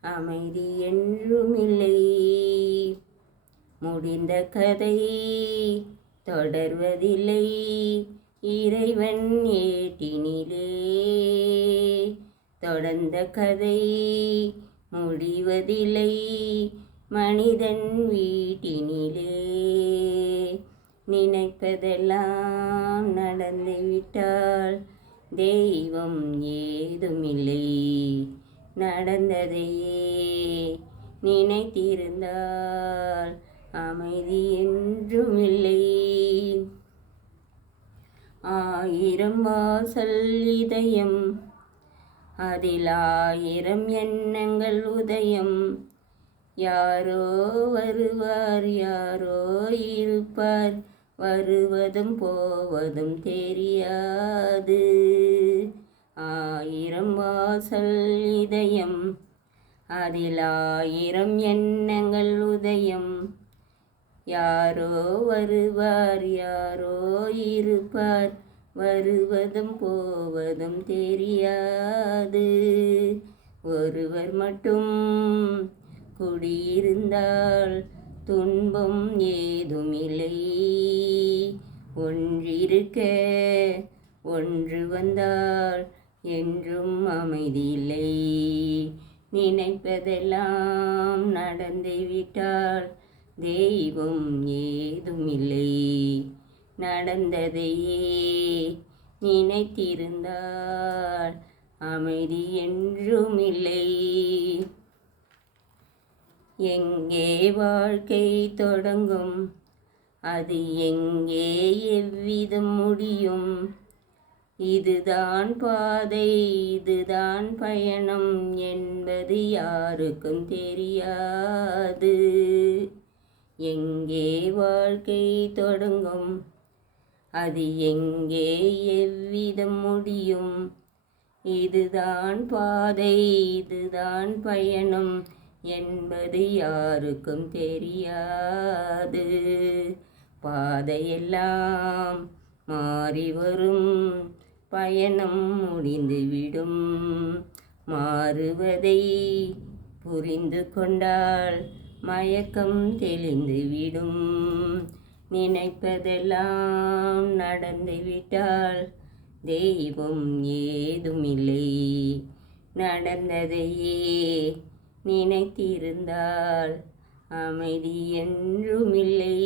அமைதி என்றுமில்லை முடிந்த கதை தொடர்வதில்லை. இறைவன் ஏட்டினிலே. தொடர்ந்த கதை முடிவதில்லை. மனிதன் வீட்டினிலே. நினைப்பதெல்லாம் நடந்துவிட்டால் தெய்வம் ஏதுமில்லை. நடந்ததையே நினைத்திருந்தால் அமைதி என்றுமில்லை. ஆயிரம் வாசல் இதயம் அதில் ஆயிரம் எண்ணங்கள் உதயம். யாரோ வருவார் யாரோ இருப்பார் வருவதும் போவதும் தெரியாது. ஆயிரம் வாசல் இதயம் அதில் ஆயிரம் எண்ணங்கள் உதயம். யாரோ வருவார் யாரோ இருப்பார் வருவதும் போவதும் தெரியாது. ஒருவர் மட்டும் குடியிருந்தால் துன்பம் ஏதுமில்லை. ஒன்றிருக்க ஒன்று வந்தால் என்றும் அமைதியில்லை. நினைப்பதெல்லாம் நடந்துவிட்டால் தெய்வம் ஏதுமில்லை. நடந்ததையே நினைத்திருந்தால் அமைதி என்றும் இல்லை எங்கே வாழ்க்கை தொடங்கும்? அது எங்கே எவ்விதம் முடியும்? இதுதான் பாதை இதுதான் பயணம் என்பது யாருக்கும் தெரியாது. எங்கே வாழ்க்கை தொடங்கும்? அது எங்கே எவ்விதம் முடியும்? இதுதான் பாதை இதுதான் பயணம் என்பது யாருக்கும் தெரியாது. பாதையெல்லாம் மாறி வரும். பயணம் முடிந்துவிடும் மாறுவதை புரிந்து கொண்டால் மயக்கம் தெளிந்துவிடும் நினைப்பதெல்லாம் நடந்துவிட்டால் தெய்வம் ஏதுமில்லை. நடந்ததையே நினைத்திருந்தால் அமைதி என்றுமில்லை.